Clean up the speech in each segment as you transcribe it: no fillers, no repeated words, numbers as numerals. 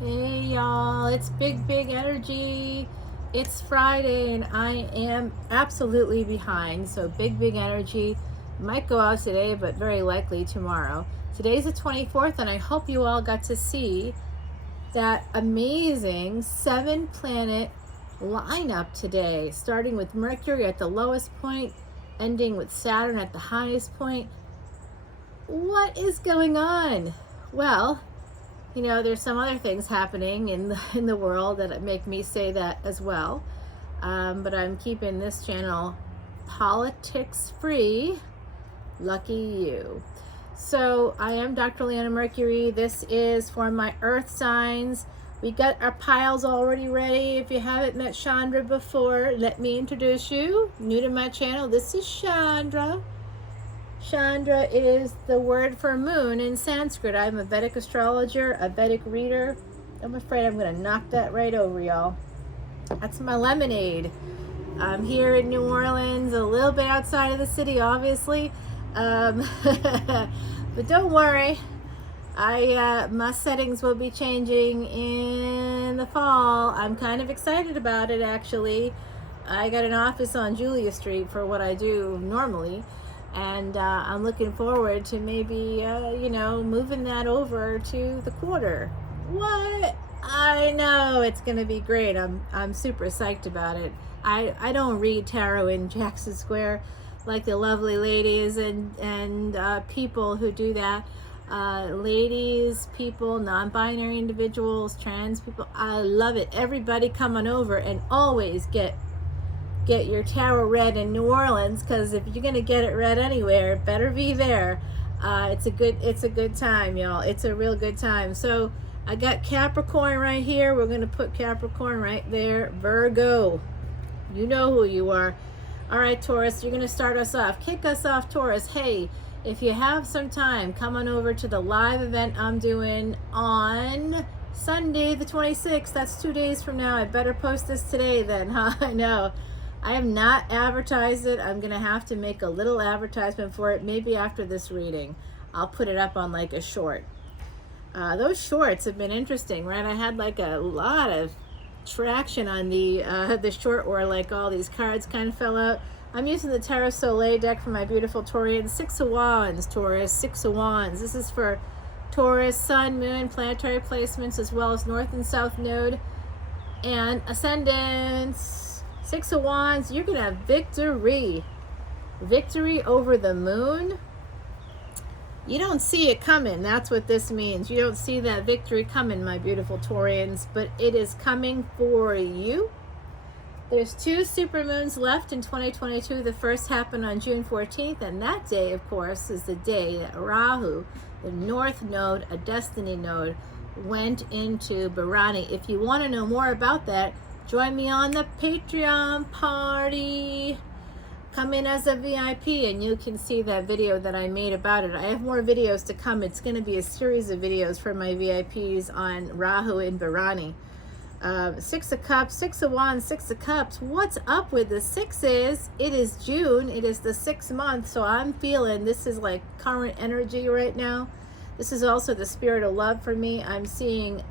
Hey y'all, it's big energy. It's Friday and I am absolutely behind. So big energy. Might go out today, but very likely tomorrow. Today's the 24th and I hope you all got to see that amazing 7-planet lineup today, starting with Mercury at the lowest point, ending with Saturn at the highest point. What is going on? Well, you know, there's some other things happening in the world that make me say that as well. But I'm keeping this channel politics free. Lucky you. So I am Dr. Leona Mercury. This is for my earth signs. We got our piles already ready. If you haven't met Chandra before, let me introduce you. New to my channel, this is Chandra. Chandra is the word for moon in Sanskrit. I'm a Vedic astrologer, a Vedic reader. I'm afraid I'm going to knock that right over, y'all. That's my lemonade. I'm here in New Orleans, a little bit outside of the city, obviously. But don't worry. My settings will be changing in the fall. I'm kind of excited about it, actually. I got an office on Julia Street for what I do normally. And I'm looking forward to maybe, moving that over to the quarter. What? I know it's going to be great. I'm super psyched about it. I don't read tarot in Jackson Square like the lovely ladies and people who do that. Ladies, people, non-binary individuals, trans people. I love it. Everybody come on over and always get your tarot read in New Orleans, because if you're gonna get it read anywhere, it better be there. It's a good time, y'all. It's a real good time. So I got Capricorn right here. We're gonna put Capricorn right there. Virgo, you know who you are. All right, Taurus, you're gonna start us off. Kick us off, Taurus. Hey, if you have some time, come on over to the live event I'm doing on Sunday the 26th. That's 2 days from now. I better post this today then, huh? I know. I have not advertised it. I'm going to have to make a little advertisement for it, maybe after this reading. I'll put it up on like a short. Those shorts have been interesting, right? I had like a lot of traction on the short, where like all these cards kind of fell out. I'm using the Tarot Soleil deck for my beautiful Taurian. 6 of Wands, Taurus, 6 of Wands. This is for Taurus, Sun, Moon, planetary placements, as well as North and South Node and ascendants. 6 of Wands, you're going to have victory. Victory over the moon. You don't see it coming. That's what this means. You don't see that victory coming, my beautiful Taurians, but it is coming for you. There's 2 supermoons left in 2022. The first happened on June 14th, and that day, of course, is the day that Rahu, the North Node, a destiny node, went into Bharani. If you want to know more about that, join me on the Patreon party. Come in as a VIP and you can see that video that I made about it. I have more videos to come. It's going to be a series of videos for my VIPs on Rahu in Bharani. 6 of Cups, 6 of Wands, 6 of Cups. What's up with the sixes? It is June. It is the 6th month. So I'm feeling this is like current energy right now. This is also the spirit of love for me. I'm seeing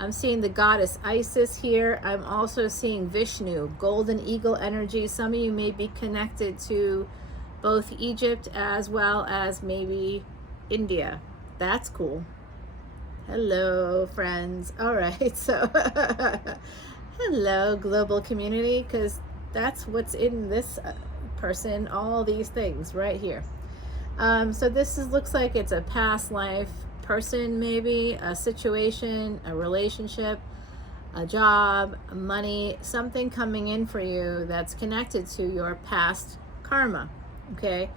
the goddess Isis here. I'm also seeing Vishnu, golden eagle energy. Some of you may be connected to both Egypt as well as maybe India. That's cool. Hello, friends. All right, so hello, global community, because that's what's in this person, all these things right here. So this looks like it's a past life person, maybe a situation, a relationship, a job, money, something coming in for you that's connected to your past karma. Okay,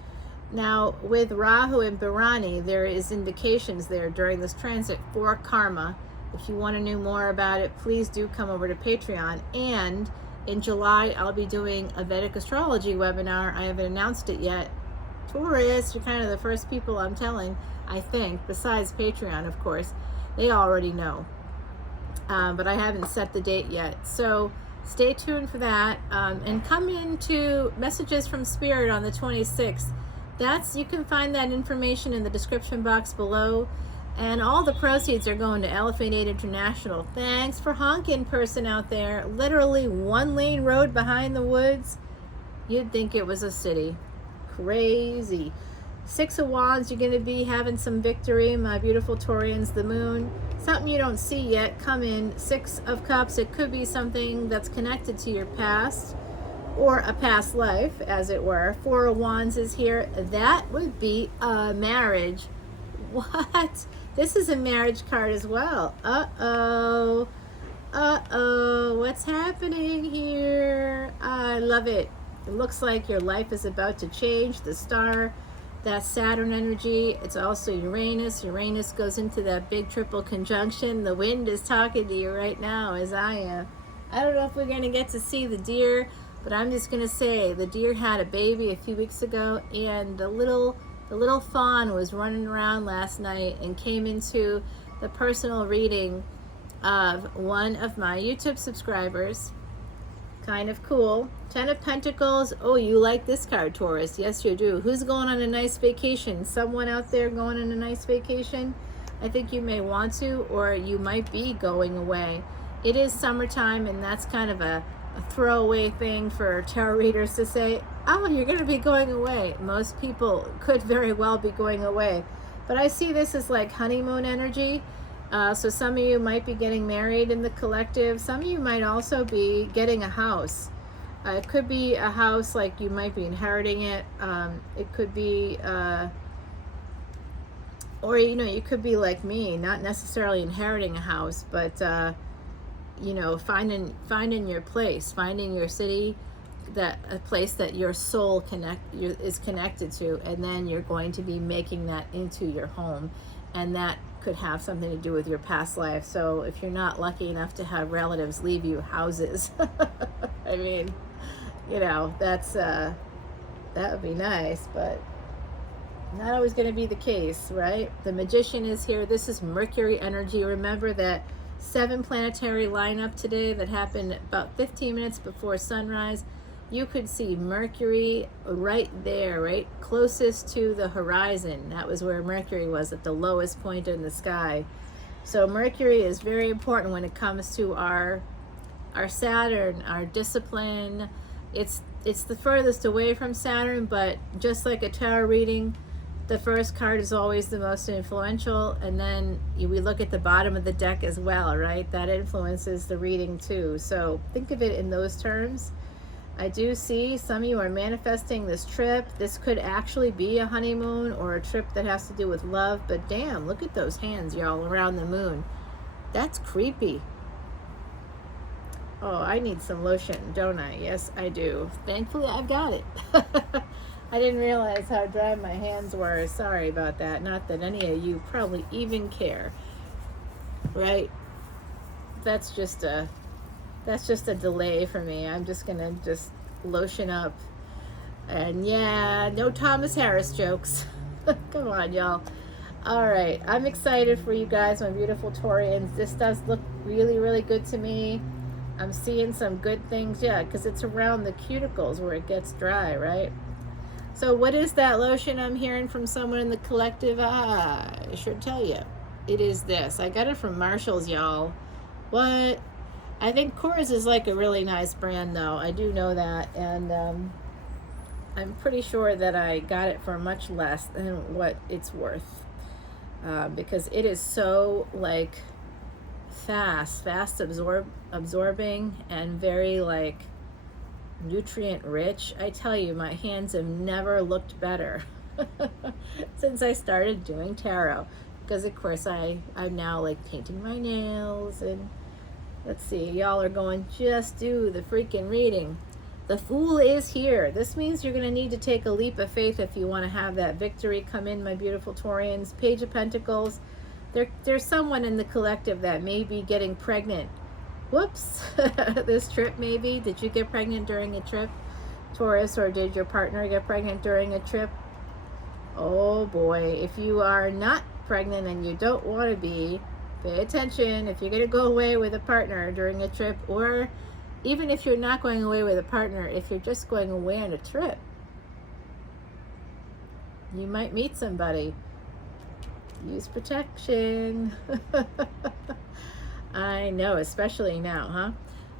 now with Rahu and Bharani, there is indications there during this transit for karma. If you want to know more about it, please do come over to Patreon. And in July, I'll be doing a Vedic astrology webinar. I haven't announced it yet. Taurus, you're kind of the first people I'm telling, I think, besides Patreon, of course. They already know. But I haven't set the date yet. So stay tuned for that. And come into Messages from Spirit on the 26th. You can find that information in the description box below. And all the proceeds are going to Elephant 8 International. Thanks for honking, person out there. Literally 1-lane road behind the woods. You'd think it was a city. Crazy. 6 of Wands, you're going to be having some victory, my beautiful Taurians. The moon, something you don't see yet, come in. 6 of Cups, it could be something that's connected to your past or a past life, as it were. 4 of Wands is here. That would be a marriage. What? This is a marriage card as well. Uh-oh. Uh-oh. What's happening here? I love it. It looks like your life is about to change. The star, that Saturn energy. It's also Uranus. Uranus goes into that big triple conjunction. The wind is talking to you right now, as I am. I don't know if we're going to get to see the deer, but I'm just going to say the deer had a baby a few weeks ago, and the little fawn was running around last night and came into the personal reading of one of my YouTube subscribers. Kind of cool. 10 of Pentacles. Oh, you like this card, Taurus. Yes, you do. Who's going on a nice vacation? Someone out there going on a nice vacation? I think you may want to, or you might be going away. It is summertime, and that's kind of a throwaway thing for tarot readers to say, oh, you're going to be going away. Most people could very well be going away. But I see this as like honeymoon energy. So some of you might be getting married in the collective. Some of you might also be getting a house. It could be a house, like you might be inheriting it. It could be, or, you know, you could be like me, not necessarily inheriting a house, but, you know, finding your place, finding your city, that a place that your soul is connected to, and then you're going to be making that into your home, and that could have something to do with your past life. So if you're not lucky enough to have relatives leave you houses, I mean, you know, that would be nice, but not always going to be the case, right? The Magician is here. This is Mercury energy. Remember that 7 planetary lineup today that happened about 15 minutes before sunrise. You could see Mercury right there, right closest to the horizon. That was where Mercury was, at the lowest point in the sky. So Mercury is very important when it comes to our Saturn, our discipline. It's the furthest away from Saturn, but just like a tarot reading, the first card is always the most influential, and then we look at the bottom of the deck as well, right? That influences the reading too. So think of it in those terms. I do see some of you are manifesting this trip. This could actually be a honeymoon or a trip that has to do with love, but damn, look at those hands, y'all, around the moon. That's creepy. Oh, I need some lotion, don't I? Yes, I do. Thankfully, I've got it. I didn't realize how dry my hands were. Sorry about that. Not that any of you probably even care, right? That's just a delay for me. I'm just gonna lotion up. And yeah, no Thomas Harris jokes. Come on, y'all. All right, I'm excited for you guys, my beautiful Taurians. This does look really, really good to me. I'm seeing some good things, yeah, because it's around the cuticles where it gets dry, right? So what is that lotion I'm hearing from someone in the collective? I should tell you. It is this. I got it from Marshall's, y'all. What? I think Kors is like a really nice brand, though. I do know that, and I'm pretty sure that I got it for much less than what it's worth, because it is so like fast absorbing, and very like nutrient rich. I tell you, my hands have never looked better since I started doing tarot, because of course I'm now like painting my nails, and let's see, y'all are going, just do the freaking reading. The Fool is here. This means you're going to need to take a leap of faith if you want to have that victory come in, my beautiful Taurians. Page of Pentacles. There's someone in the collective that may be getting pregnant. Whoops. This trip maybe. Did you get pregnant during a trip, Taurus, or did your partner get pregnant during a trip? Oh boy. If you are not pregnant and you don't want to be, pay attention. If you're going to go away with a partner during a trip, or even if you're not going away with a partner, if you're just going away on a trip, you might meet somebody. use protection. I know, especially now, huh?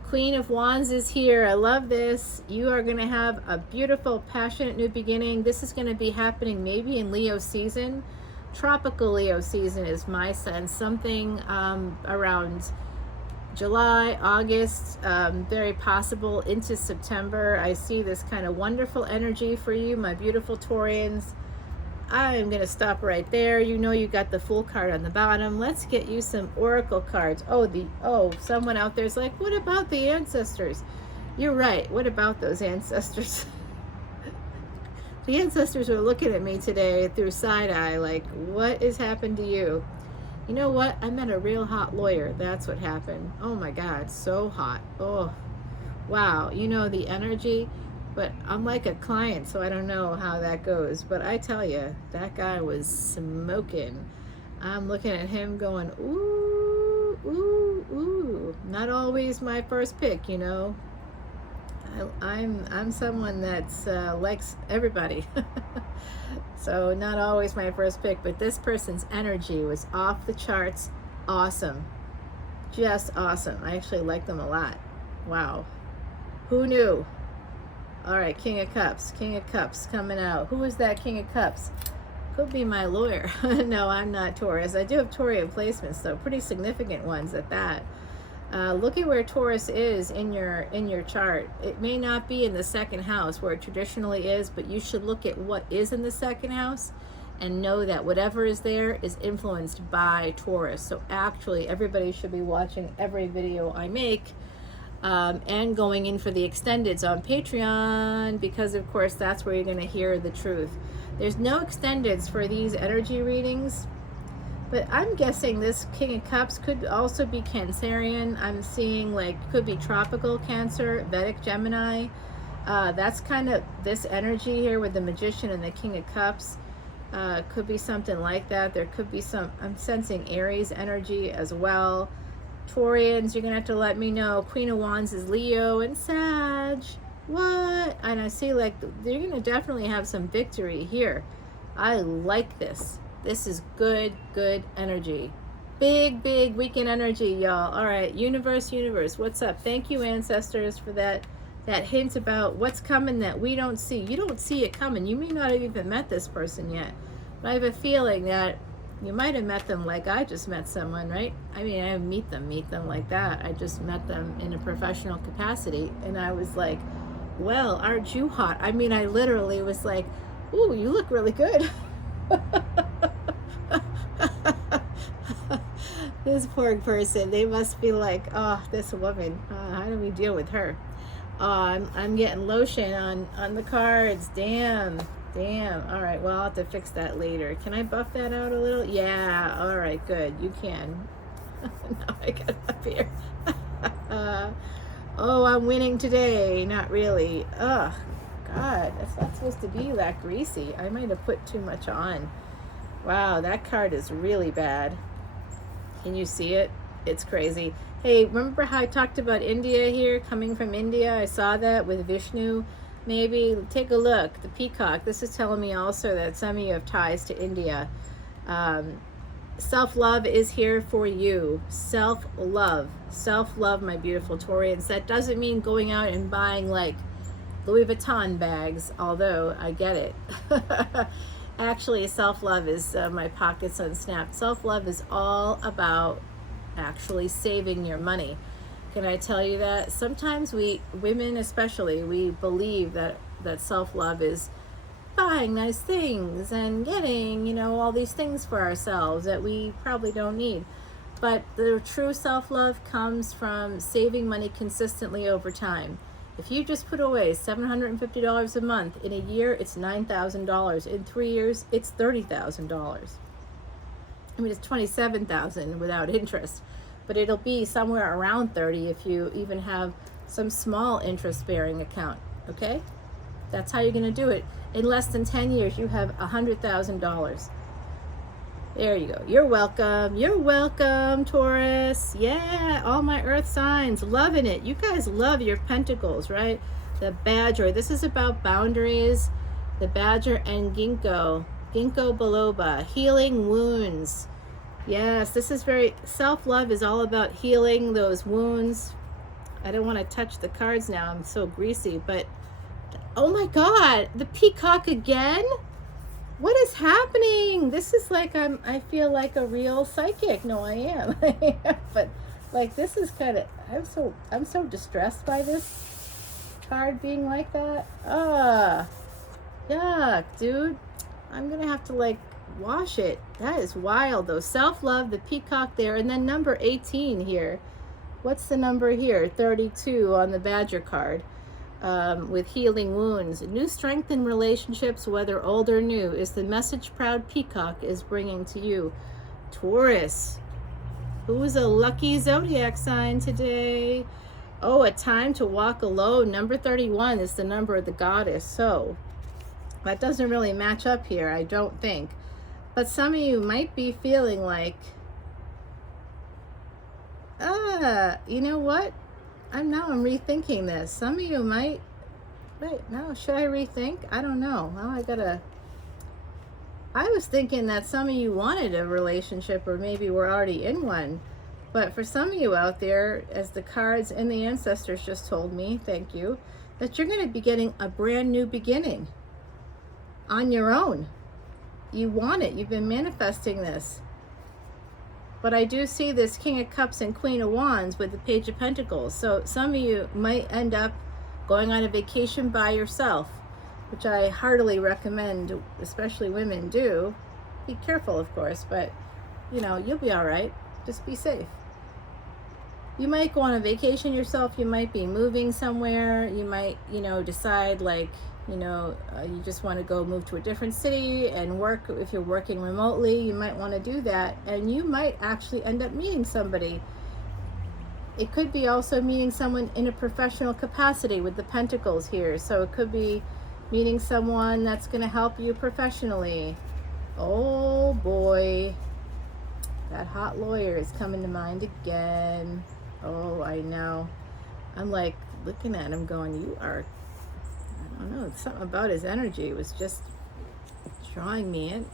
Queen of Wands is here. I love this. You are going to have a beautiful, passionate new beginning. This is going to be happening maybe in Leo season. Tropical Leo season is my sense. Something around July, August, very possible into September. I see this kind of wonderful energy for you, my beautiful Taurians. I'm going to stop right there. You know you got the Fool card on the bottom. Let's get you some Oracle cards. Someone out there's like, what about the ancestors? You're right. What about those ancestors? The ancestors were looking at me today through side eye like, what has happened to you? You know what? I met a real hot lawyer. That's what happened. Oh my God, so hot. Oh, wow. You know the energy. But I'm like a client, so I don't know how that goes. But I tell you, that guy was smoking. I'm looking at him going, ooh, ooh, ooh. Not always my first pick, you know. I'm someone that's likes everybody. So not always my first pick, but this person's energy was off the charts. Awesome. Just awesome. I actually like them a lot. Wow. Who knew? All right, King of Cups coming out. Who is that King of Cups? Could be my lawyer. No, I'm not Taurus. I do have Taurian placements, though, pretty significant ones at that. Look at where Taurus is in your chart. It may not be in the second house where it traditionally is, but you should look at what is in the second house and know that whatever is there is influenced by Taurus. So actually, everybody should be watching every video I make. And going in for the extendeds on Patreon, because of course that's where you're going to hear the truth. There's no extendeds for these energy readings, but I'm guessing this King of Cups could also be Cancerian. I'm seeing like could be tropical Cancer, Vedic Gemini. That's kind of this energy here with the Magician and the King of Cups. Could be something like that. There could be some, I'm sensing Aries energy as well. Taurians, you're gonna have to let me know. Queen of Wands is Leo and Sag. What? And I see like you're gonna definitely have some victory here. I like this. This is good energy. Big weekend energy, y'all. All right, universe, what's up? Thank you, ancestors, for that hint about what's coming that we don't see. You don't see it coming. You may not have even met this person yet, but I have a feeling that you might have met them like I just met someone, right? I mean, I didn't meet them like that. I just met them in a professional capacity. And I was like, well, aren't you hot? I mean, I literally was like, ooh, you look really good. This poor person, they must be like, oh, this woman, how do we deal with her? I'm getting lotion on the cards. Damn. All right, well, I'll have to fix that later. Can I buff that out a little? Yeah, all right, good. You can. Now I got up here. Oh, I'm winning today. Not really. Oh, God, that's not supposed to be that greasy. I might have put too much on. Wow, that card is really bad. Can you see it? It's crazy. Hey, remember how I talked about India here, coming from India? I saw that with Vishnu. Maybe take a look. The peacock. This is telling me also that some of you have ties to India. Self-love is here for you. Self-love, my beautiful Taurians. That doesn't mean going out and buying like Louis Vuitton bags, although I get it. Actually, self-love is my pockets unsnapped. Self-love is all about actually saving your money. Can I tell you that? Sometimes we, women especially, we believe that self-love is buying nice things and getting, you know, all these things for ourselves that we probably don't need. But the true self-love comes from saving money consistently over time. If you just put away $750 a month, in a year it's $9,000. In 3 years, it's $30,000. I mean, it's $27,000 without interest. But it'll be somewhere around 30 if you even have some small interest-bearing account, okay? That's how you're going to do it. In less than 10 years, you have $100,000. There you go. You're welcome, Taurus. Yeah, all my earth signs, loving it. You guys love your pentacles, right? The badger, this is about boundaries. The badger and ginkgo. Ginkgo biloba, healing wounds. Yes, this is very, self-love is all about healing those wounds. I don't want to touch the cards now, I'm so greasy, but oh my God, the peacock again? What is happening? This is like, I feel like a real psychic. No, I am. But like, this is kind of, I'm so distressed by this card being like that. Yuck, dude. I'm gonna have to like wash it. That is wild though. Self-love, the peacock there, and then number 18 here. What's the number here? 32 on the Badger card. With healing wounds. New strength in relationships, whether old or new, is the message proud peacock is bringing to you. Taurus. Who's a lucky zodiac sign today? Oh, a time to walk alone. Number 31 is the number of the goddess. So that doesn't really match up here, I don't think. But some of you might be feeling like, you know what? I'm rethinking this. Some of you might, wait, no, should I rethink? I don't know. Well, I was thinking that some of you wanted a relationship or maybe were already in one. But for some of you out there, as the cards and the ancestors just told me, thank you, that you're going to be getting a brand new beginning on your own. You want it. You've been manifesting this. But I do see this King of Cups and Queen of Wands with the Page of Pentacles. So some of you might end up going on a vacation by yourself, which I heartily recommend, especially women do. Be careful, of course, but you know, you'll be all right. Just be safe. You might go on a vacation yourself. You might be moving somewhere. You might, decide like, you just want to go move to a different city and work. If you're working remotely, you might want to do that. And you might actually end up meeting somebody. It could be also meeting someone in a professional capacity with the Pentacles here. So it could be meeting someone that's going to help you professionally. Oh boy. That hot lawyer is coming to mind again. Oh, I know. I'm like looking at him going, you are, I don't know, something about his energy was just drawing me in.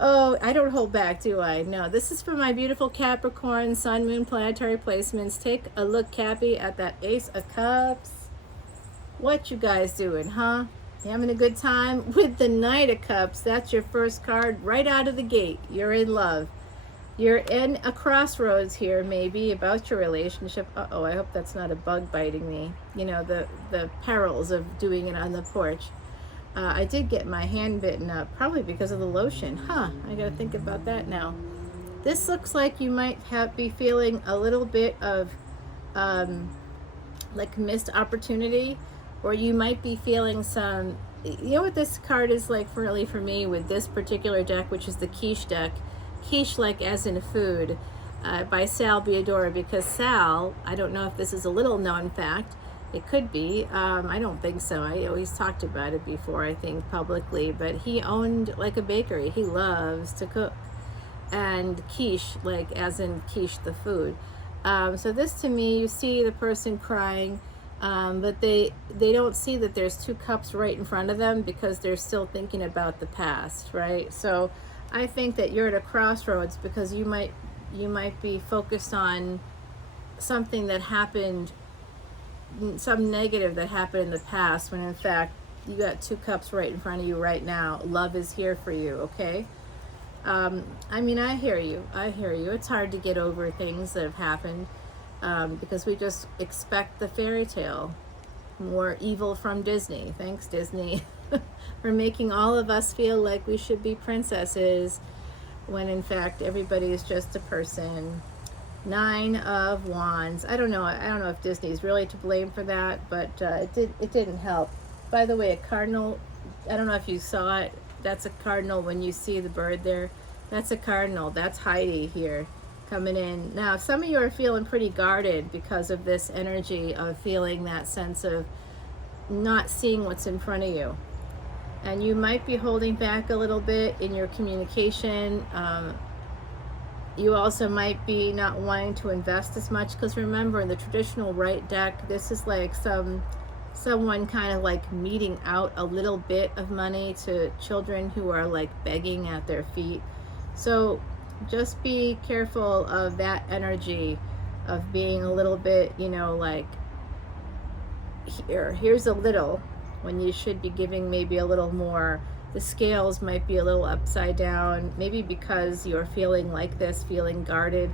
Oh, I don't hold back, do I? No, this is for my beautiful Capricorn, Sun, Moon, planetary placements. Take a look, Cappy, at that Ace of Cups. What you guys doing, huh? You having a good time? With the Knight of Cups, that's your first card right out of the gate. You're in love. You're in a crossroads here, maybe, about your relationship. Uh-oh, I hope that's not a bug biting me. You know, the perils of doing it on the porch. I did get my hand bitten up, probably because of the lotion. Huh, I gotta think about that now. This looks like you might be feeling a little bit of like missed opportunity, or you might be feeling some, you know what this card is like really for me with this particular deck, which is the quiche deck. Quiche, like as in food, by Sal Biodora, because Sal, I don't know if this is a little known fact, it could be, I don't think so, I always talked about it before, I think publicly, but he owned like a bakery. He loves to cook, and quiche, like as in quiche the food. So this, to me, you see the person crying, but they don't see that there's two cups right in front of them because they're still thinking about the past, right? So I think that you're at a crossroads because you might be focused on something that happened, some negative that happened in the past, when in fact you got two cups right in front of you right now. Love is here for you, okay? I mean, I hear you. It's hard to get over things that have happened because we just expect the fairy tale. More evil from Disney. Thanks, Disney, for making all of us feel like we should be princesses when in fact everybody is just a person. Nine of Wands. I don't know if Disney's really to blame for that, but it didn't help. By the way, a cardinal, I don't know if you saw it, that's a cardinal. When you see the bird there, that's a cardinal. That's Heidi here coming in. Now, some of you are feeling pretty guarded because of this energy of feeling that sense of not seeing what's in front of you. And you might be holding back a little bit in your communication. You also might be not wanting to invest as much, because remember, in the traditional right deck, this is like some someone kind of like meting out a little bit of money to children who are like begging at their feet. So just be careful of that energy of being a little bit, you know, like here's a little when you should be giving maybe a little more. The scales might be a little upside down, maybe because you're feeling like this, feeling guarded.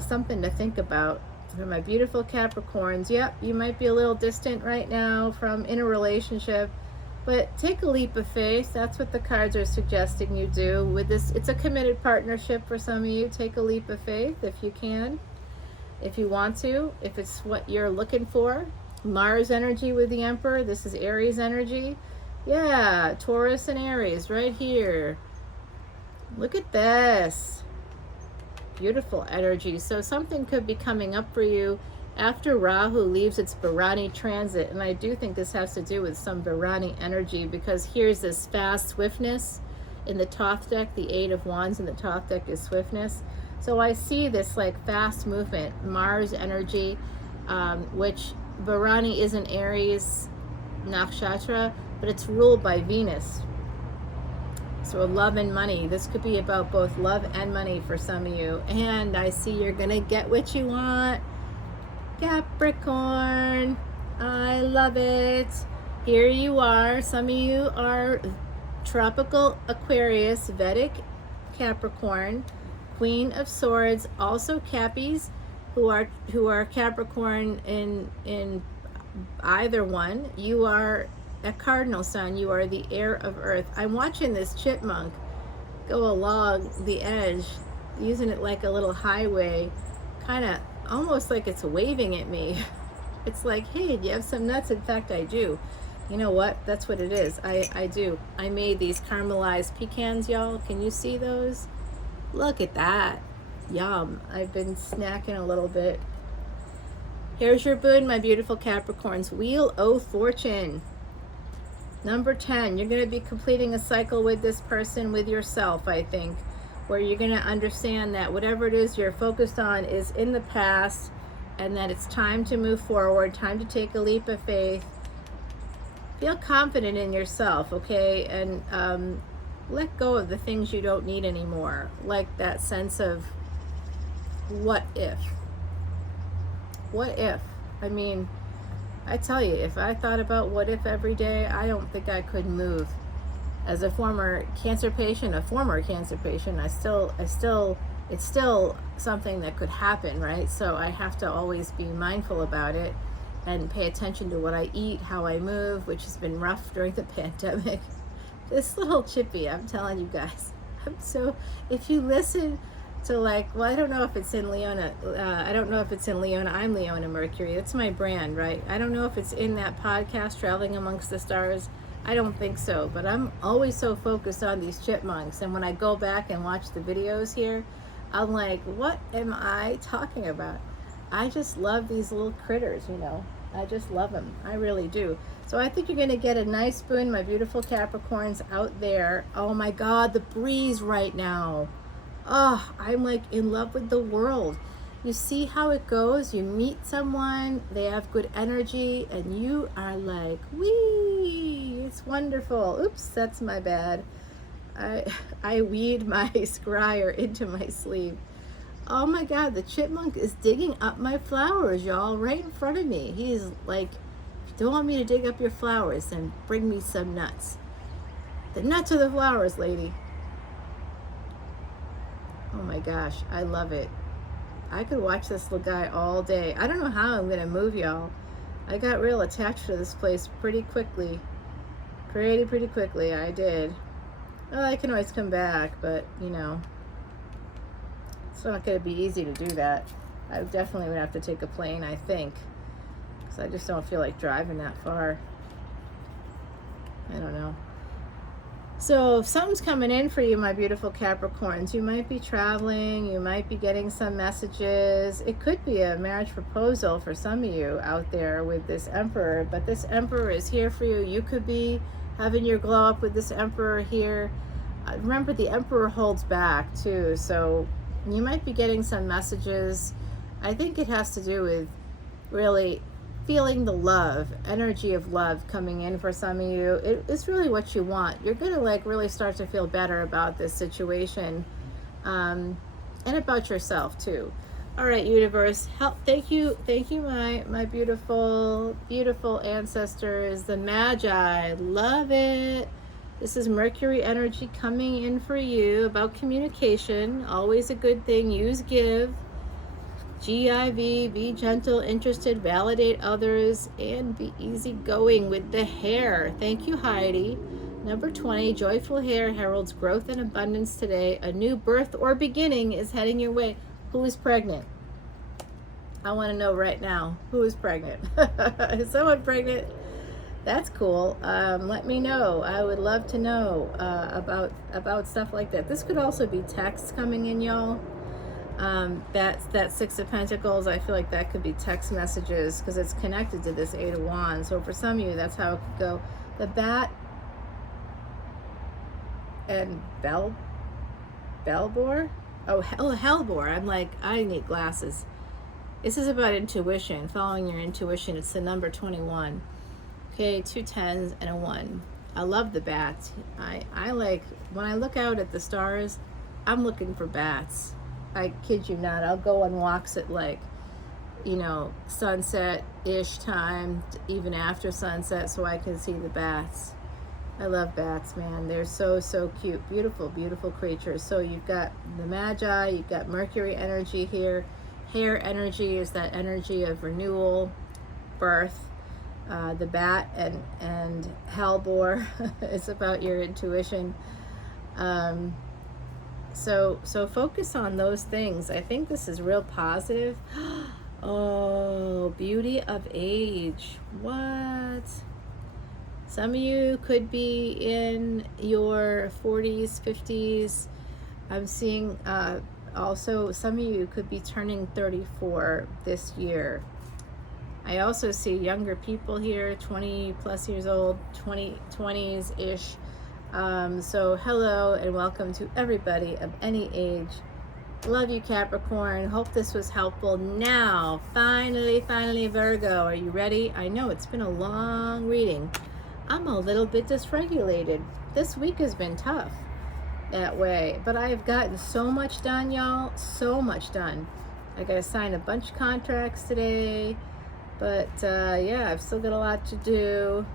Something to think about. For my beautiful Capricorns, yep, you might be a little distant right now from in a relationship, but take a leap of faith. That's what the cards are suggesting you do with this. It's a committed partnership for some of you. Take a leap of faith if you can, if you want to, if it's what you're looking for. Mars energy with the Emperor. This is Aries energy. Yeah, Taurus and Aries right here. Look at this. Beautiful energy. So something could be coming up for you after Rahu leaves its Bharani transit. And I do think this has to do with some Bharani energy, because here's this fast swiftness in the Thoth deck. The Eight of Wands in the Thoth deck is swiftness. So I see this like fast movement, Mars energy, which Bharani isn't Aries nakshatra, but it's ruled by Venus. So love and money. This could be about both love and money for some of you. And I see you're going to get what you want. Capricorn. I love it. Here you are. Some of you are tropical Aquarius, Vedic Capricorn, Queen of Swords, also Cappies who are Capricorn in either one. You are a cardinal sun. You are the heir of earth. I'm watching this chipmunk go along the edge, using it like a little highway, kind of almost like it's waving at me. It's like, hey, do you have some nuts? In fact, I do. You know what? That's what it is. I do. I made these caramelized pecans, y'all. Can you see those? Look at that. Yum. I've been snacking a little bit. Here's your boon, my beautiful Capricorns. Wheel of Fortune. Number 10, you're going to be completing a cycle with this person, with yourself, I think, where you're going to understand that whatever it is you're focused on is in the past, and that it's time to move forward, time to take a leap of faith. Feel confident in yourself, okay? And let go of the things you don't need anymore, like that sense of what if? What if? I mean, I tell you, if I thought about what if every day, I don't think I could move. As a former cancer patient, it's still something that could happen, right? So I have to always be mindful about it and pay attention to what I eat, how I move, which has been rough during the pandemic. This little chippy, I'm telling you guys, if you listen to like, well, I don't know if it's in Leona. I'm Leona Mercury. It's my brand, right? I don't know if it's in that podcast, Traveling Amongst the Stars. I don't think so, but I'm always so focused on these chipmunks. And when I go back and watch the videos here, I'm like, what am I talking about? I just love these little critters, you know. I just love them. I really do. So I think you're going to get a nice boon, my beautiful Capricorns out there. Oh my God, the breeze right now. Oh, I'm like in love with the world. You see how it goes. You meet someone, they have good energy, and you are like, wee, it's wonderful. Oops, that's my bad. I weed my scryer into my sleeve. Oh my God, the chipmunk is digging up my flowers, y'all, right in front of me. He's like, if you don't want me to dig up your flowers, then bring me some nuts. The nuts are the flowers, lady. Oh my gosh, I love it. I could watch this little guy all day. I don't know how I'm gonna move, y'all. I got real attached to this place pretty quickly. Pretty quickly, I did. Well, I can always come back, but you know, it's not gonna be easy to do that. I definitely would have to take a plane, I think, because I just don't feel like driving that far. I don't know. So if something's coming in for you, my beautiful Capricorns, you might be traveling, you might be getting some messages. It could be a marriage proposal for some of you out there with this Emperor, but this Emperor is here for you. You could be having your glow up with this Emperor here. Remember, the Emperor holds back too, so you might be getting some messages. I think it has to do with really feeling the love, energy of love coming in for some of you. It's really what you want. You're going to like really start to feel better about this situation, and about yourself too. All right, universe, help. Thank you, my beautiful, beautiful ancestors, the Magi. Love it. This is Mercury energy coming in for you about communication. Always a good thing. Use give. GIV, be gentle, interested, validate others, and be easygoing with the hair. Thank you, Heidi. Number 20, joyful hair heralds growth and abundance today. A new birth or beginning is heading your way. Who is pregnant? I want to know right now. Who is pregnant? Is someone pregnant? That's cool. Let me know. I would love to know about stuff like that. This could also be texts coming in, y'all. That Six of Pentacles, I feel like that could be text messages because it's connected to this Eight of Wands. So for some of you, that's how it could go. The Bat and Belbor? Oh, Hellbor. I'm like, I need glasses. This is about intuition, following your intuition. It's the number 21. Okay, 2 10s and a 1. I love the bats. I like, when I look out at the stars, I'm looking for bats. I kid you not. I'll go on walks at like, sunset-ish time, even after sunset, so I can see the bats. I love bats, man. They're so, so cute. Beautiful, beautiful creatures. So you've got the Magi, you've got Mercury energy here. Hair energy is that energy of renewal, birth. The Bat and Hellbor is about your intuition. So focus on those things. I think this is real positive. Oh, beauty of age. What? Some of you could be in your 40s, 50s. I'm seeing also some of you could be turning 34 this year. I also see younger people here, 20 plus years old, 20s-ish. So hello and welcome to everybody of any age. Love you, Capricorn. Hope this was helpful. Now, finally, Virgo, are you ready? I know it's been a long reading. I'm a little bit dysregulated. This week has been tough that way, but I've gotten so much done, y'all. So much done. I got to sign a bunch of contracts today. But yeah, I've still got a lot to do.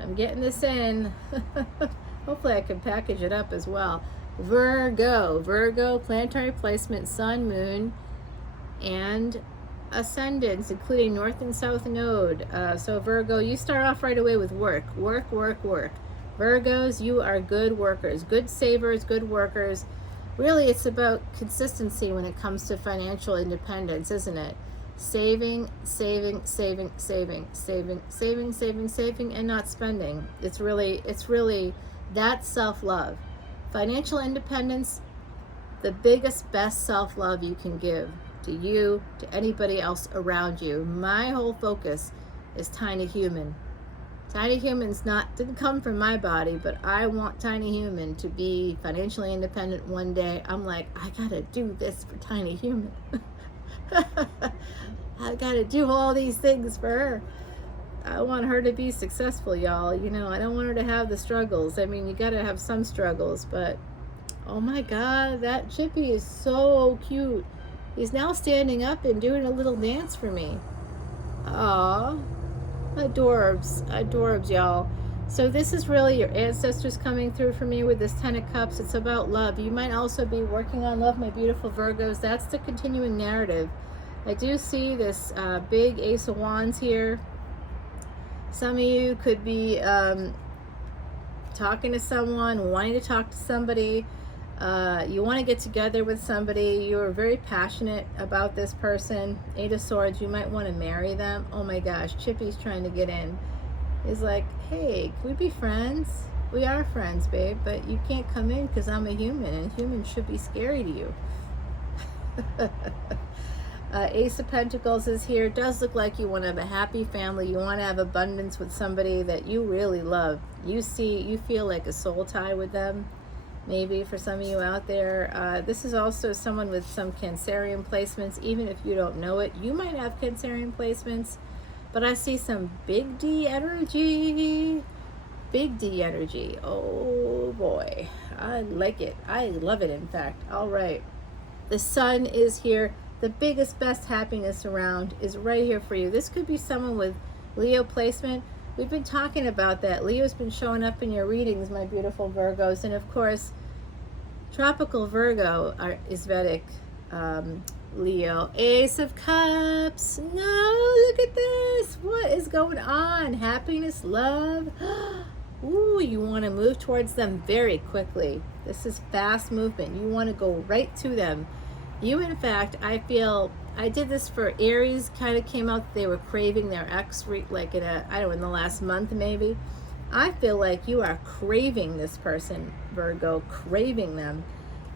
I'm getting this in. Hopefully I can package it up as well. Virgo, planetary placement, sun, moon, and ascendants, including north and south node. So Virgo, you start off right away with work. Virgos, you are good workers, good savers, good workers. Really, it's about consistency when it comes to financial independence, isn't it? Saving, and not spending. It's really that's self-love. Financial independence, the biggest, best self-love you can give to you, to anybody else around you. My whole focus is tiny human. Tiny human's didn't come from my body, but I want tiny human to be financially independent one day. I'm like, I gotta do this for tiny human. I gotta do all these things for her. I want her to be successful, y'all. I don't want her to have the struggles. I mean, you gotta have some struggles, but oh my God, that Chippy is so cute. He's now standing up and doing a little dance for me. Aww, adorbs, y'all. So this is really your ancestors coming through for me with this 10 of Cups. It's about love. You might also be working on love, my beautiful Virgos. That's the continuing narrative. I do see this big Ace of Wands here. Some of you could be talking to someone, wanting to talk to somebody. You want to get together with somebody. You are very passionate about this person. 8 of Swords, you might want to marry them. Oh my gosh, Chippy's trying to get in. He's like, hey, can we be friends? We are friends, babe, but you can't come in because I'm a human, and humans should be scary to you. Ace of Pentacles is here. It does look like you want to have a happy family. You want to have abundance with somebody that you really love. You feel like a soul tie with them. Maybe for some of you out there. This is also someone with some Cancerian placements. Even if you don't know it, you might have Cancerian placements. But I see some big D energy. Big D energy. Oh boy. I like it. I love it, in fact. All right. The sun is here. The biggest, best happiness around is right here for you. This could be someone with Leo placement. We've been talking about that. Leo's been showing up in your readings, my beautiful Virgos. And of course, tropical Virgo is Vedic. Leo, Ace of Cups. No, look at this. What is going on? Happiness, love. Ooh, you want to move towards them very quickly. This is fast movement. You want to go right to them. You, in fact, I feel, I did this for Aries, kind of came out that they were craving their ex, like in in the last month maybe. I feel like you are craving this person, Virgo, craving them.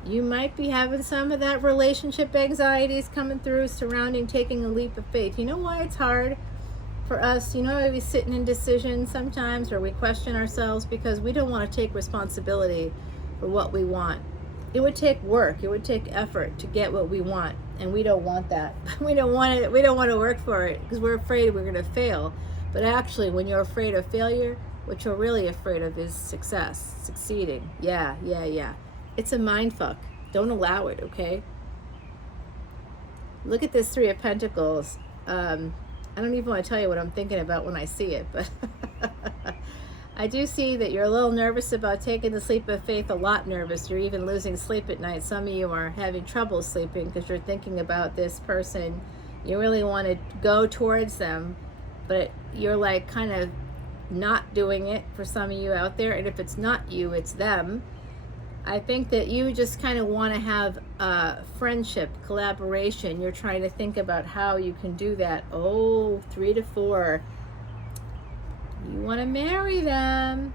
You might be having some of that relationship anxieties coming through surrounding taking a leap of faith. You know why it's hard for us? You know, we sit in indecision sometimes, or we question ourselves because we don't want to take responsibility for what we want. It would take work, it would take effort to get what we want, and we don't want that. We don't want it. We don't want to work for it because we're afraid we're going to fail. But actually, when you're afraid of failure, what you're really afraid of is success, succeeding. Yeah. It's a mind fuck. Don't allow it, okay? Look at this Three of Pentacles. I don't even want to tell you what I'm thinking about when I see it, but I do see that you're a little nervous about taking the leap of faith, a lot nervous. You're even losing sleep at night. Some of you are having trouble sleeping because you're thinking about this person. You really want to go towards them, but you're like kind of not doing it for some of you out there. And if it's not you, it's them. I think that you just kind of want to have friendship, collaboration. You're trying to think about how you can do that. Oh, 3 to 4. You want to marry them.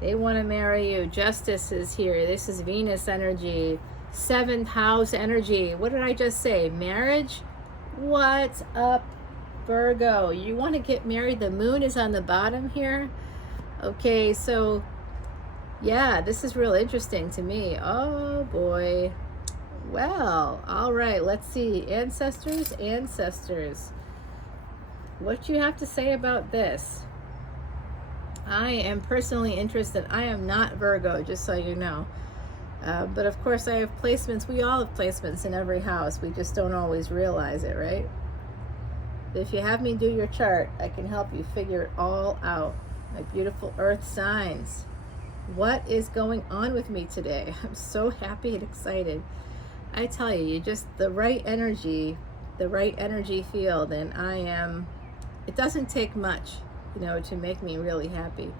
They want to marry you. Justice is here. This is Venus energy. 7th house energy. What did I just say? Marriage? What's up, Virgo? You want to get married. The moon is on the bottom here. Okay, so yeah, this is real interesting to me. Oh boy. Well, all right, let's see. Ancestors. What do you have to say about this? I am personally interested. I am not Virgo, just so you know. But of course I have placements. We all have placements in every house. We just don't always realize it, right? If you have me do your chart, I can help you figure it all out. My beautiful earth signs. What is going on with me today? I'm so happy and excited. I tell you, you just the right energy field, and I am, it doesn't take much, you know, to make me really happy.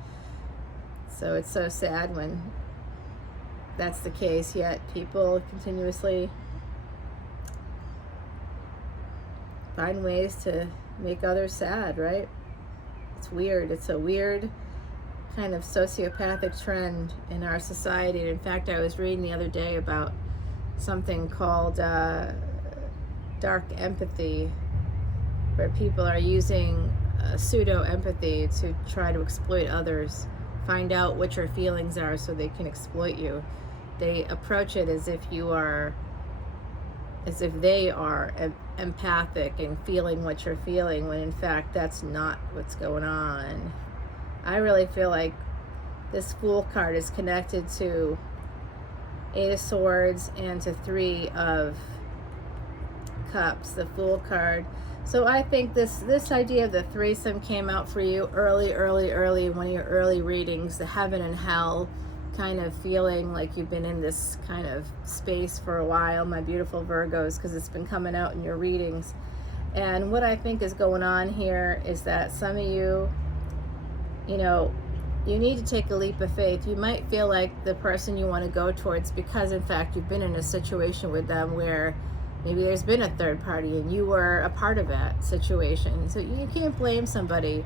So it's so sad when that's the case, yet people continuously find ways to make others sad, right? It's weird. It's a weird kind of sociopathic trend in our society. And in fact, I was reading the other day about something called dark empathy, where people are using pseudo empathy to try to exploit others, find out what your feelings are so they can exploit you. They approach it as if they are empathic and feeling what you're feeling, when in fact that's not what's going on. I really feel like this Fool card is connected to 8 of Swords and to 3 of Cups, the Fool card. So I think this idea of the threesome came out for you early in one of your early readings, the heaven and hell kind of feeling like you've been in this kind of space for a while, my beautiful Virgos, because it's been coming out in your readings. And what I think is going on here is that some of you, you know, you need to take a leap of faith. You might feel like the person you want to go towards because, in fact, you've been in a situation with them where maybe there's been a third party and you were a part of that situation. So you can't blame somebody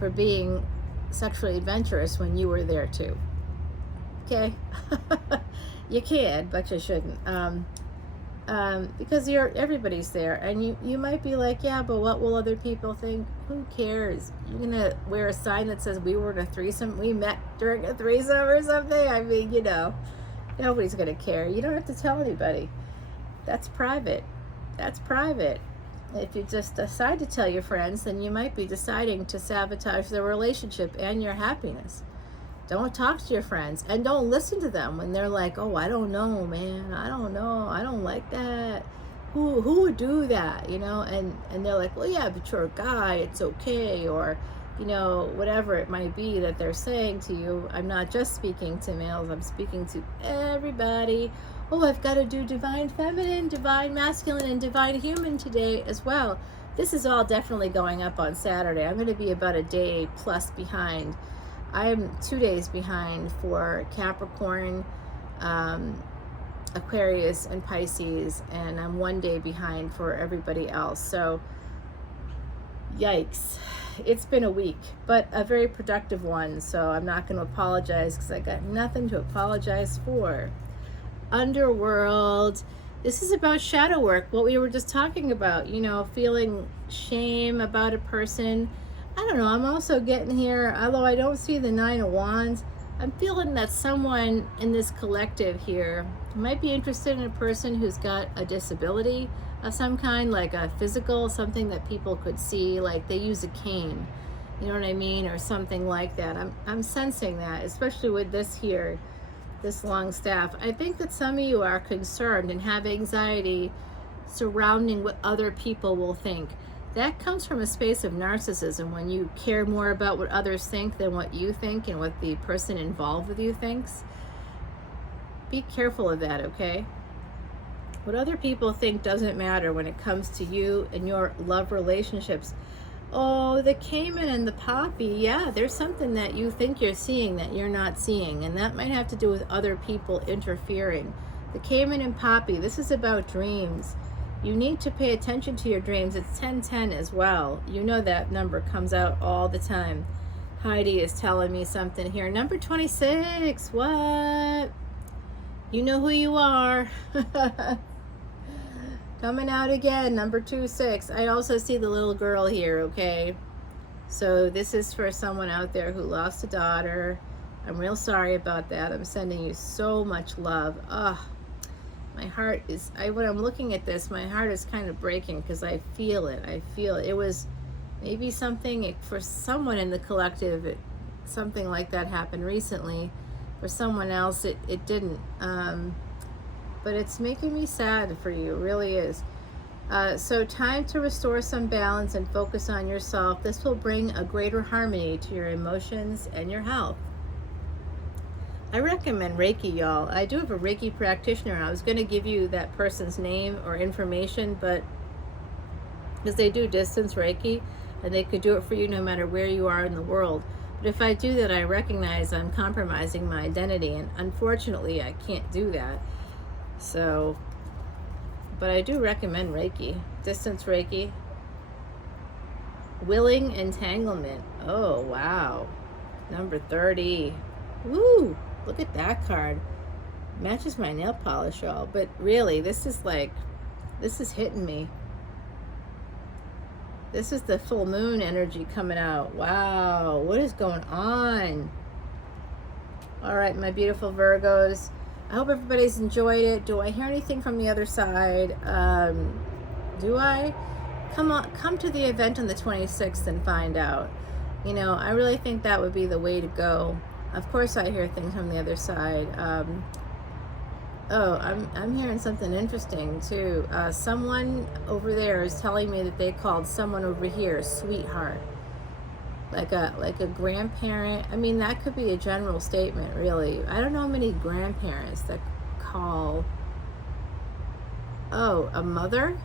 for being sexually adventurous when you were there too. Okay? You can, but you shouldn't. Because everybody's there, and you might be like, yeah, but what will other people think? Who cares? You're gonna wear a sign that says we were in a threesome, we met during a threesome or something? I mean, you know, nobody's gonna care. You don't have to tell anybody. That's private. If you just decide to tell your friends, then you might be deciding to sabotage their relationship and your happiness. Don't talk to your friends, and don't listen to them when they're like, "Oh, I don't know, man. I don't know. I don't like that. Who would do that?" And they're like, "Well, yeah, but you're a guy. It's okay," or whatever it might be that they're saying to you. I'm not just speaking to males. I'm speaking to everybody. Oh, I've got to do divine feminine, divine masculine, and divine human today as well. This is all definitely going up on Saturday. I'm going to be about a day plus behind. I'm 2 days behind for Capricorn, Aquarius, and Pisces, and I'm 1 day behind for everybody else. So, yikes. It's been a week, but a very productive one, so I'm not going to apologize because I got nothing to apologize for. Underworld. This is about shadow work, what we were just talking about, feeling shame about a person. I don't know, I'm also getting here, although I don't see the 9 of Wands, I'm feeling that someone in this collective here might be interested in a person who's got a disability of some kind, like a physical, something that people could see, like they use a cane, you know what I mean, or something like that. I'm sensing that, especially with this here, this long staff. I think that some of you are concerned and have anxiety surrounding what other people will think. That comes from a space of narcissism, when you care more about what others think than what you think and what the person involved with you thinks. Be careful of that, okay? What other people think doesn't matter when it comes to you and your love relationships. Oh, the caiman and the poppy. Yeah, there's something that you think you're seeing that you're not seeing, and that might have to do with other people interfering. The caiman and poppy, this is about dreams. You need to pay attention to your dreams. It's 1010 as well. You know that number comes out all the time. Heidi is telling me something here. Number 26. What? You know who you are. Coming out again. Number 26. I also see the little girl here, okay? So this is for someone out there who lost a daughter. I'm real sorry about that. I'm sending you so much love. My heart is, when I'm looking at this, my heart is kind of breaking because I feel it. It was maybe something for someone in the collective, something like that happened recently. For someone else, it didn't. But it's making me sad for you, it really is. So time to restore some balance and focus on yourself. This will bring a greater harmony to your emotions and your health. I recommend Reiki, y'all. I do have a Reiki practitioner. I was going to give you that person's name or information, but because they do distance Reiki, and they could do it for you no matter where you are in the world. But if I do that, I recognize I'm compromising my identity, and unfortunately, I can't do that. So, but I do recommend Reiki, distance Reiki. Willing entanglement. Oh, wow. Number 30. Woo! Look at that card. Matches my nail polish, y'all. But really, this is hitting me. This is the full moon energy coming out. Wow, what is going on? All right, my beautiful Virgos. I hope everybody's enjoyed it. Do I hear anything from the other side? Do I? Come to the event on the 26th and find out. I really think that would be the way to go. Of course I hear things from the other side. I'm hearing something interesting too. Someone over there is telling me that they called someone over here sweetheart. Like a grandparent. I mean, that could be a general statement, really. I don't know many grandparents that call, a mother?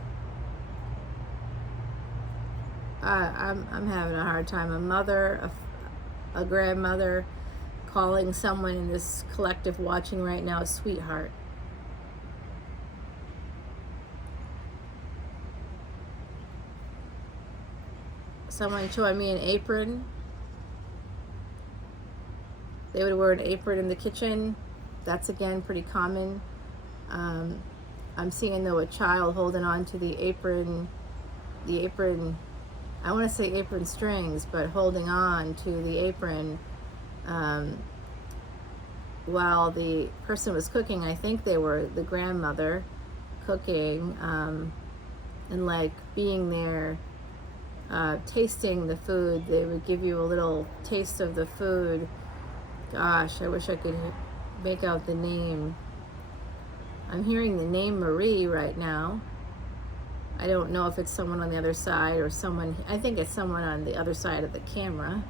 I'm having a hard time. A mother, a grandmother, calling someone in this collective watching right now a sweetheart. Someone showing me an apron. They would wear an apron in the kitchen. That's again pretty common. I'm seeing though a child holding on to the apron, I want to say apron strings, but holding on to the apron while the person was cooking. I think they were the grandmother cooking. and like being there, tasting the food. They would give you a little taste of the food. Gosh, I wish I could make out the name. I'm hearing the name Marie right now. I don't know if it's someone on the other side or someone, I think it's someone on the other side of the camera.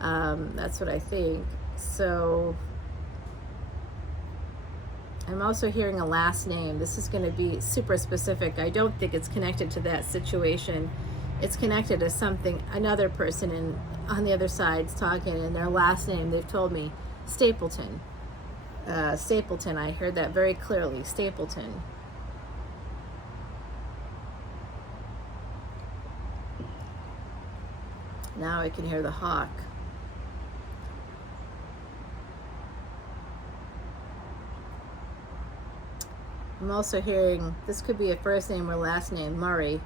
That's what I think. So I'm also hearing a last name. This is going to be super specific. I don't think it's connected to that situation. It's connected to something, another person on the other side's talking, and their last name, they've told me, Stapleton. Stapleton, I heard that very clearly, Stapleton. Now I can hear the hawk. I'm also hearing, this could be a first name or last name, Murray.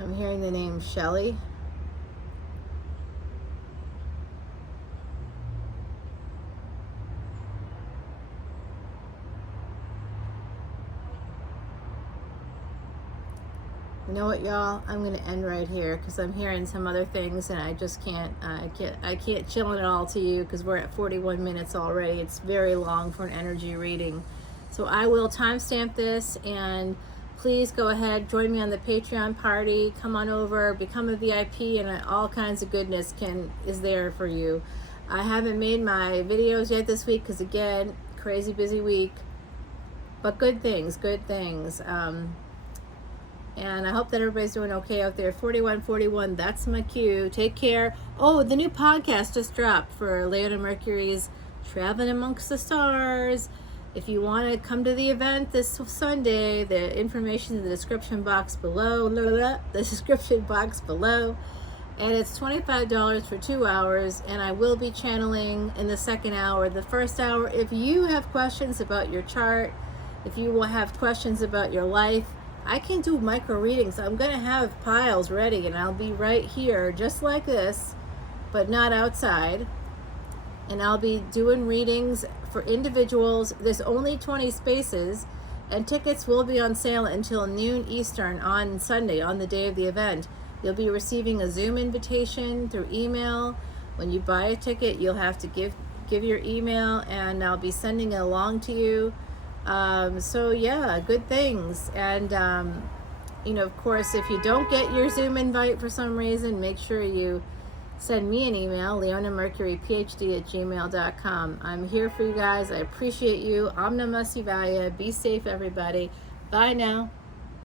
I'm hearing the name Shelley. You know what, y'all? I'm going to end right here because I'm hearing some other things, and I just can't. I can't chill it all to you because we're at 41 minutes already. It's very long for an energy reading, so I will timestamp this. And please go ahead, join me on the Patreon party. Come on over, become a VIP, and all kinds of goodness is there for you. I haven't made my videos yet this week because, again, crazy busy week, but good things. And I hope that everybody's doing okay out there. 4141, that's my cue. Take care. Oh, the new podcast just dropped for Leona Mercury's Traveling Amongst the Stars. If you want to come to the event this Sunday, the information in the description box below. The description box below. And it's $25 for 2 hours. And I will be channeling in the second hour. The first hour, if you have questions about your chart, if you will have questions about your life, I can do micro readings. I'm going to have piles ready, and I'll be right here just like this, but not outside. And I'll be doing readings for individuals. There's only 20 spaces, and tickets will be on sale until noon Eastern on Sunday, on the day of the event. You'll be receiving a Zoom invitation through email. When you buy a ticket, you'll have to give your email, and I'll be sending it along to you. So yeah, good things. And of course, if you don't get your Zoom invite for some reason, make sure you send me an email, leonamercuryphd@gmail.com. I'm here for you guys. I appreciate you. Om Namah Shivaya. Be safe, everybody. Bye now.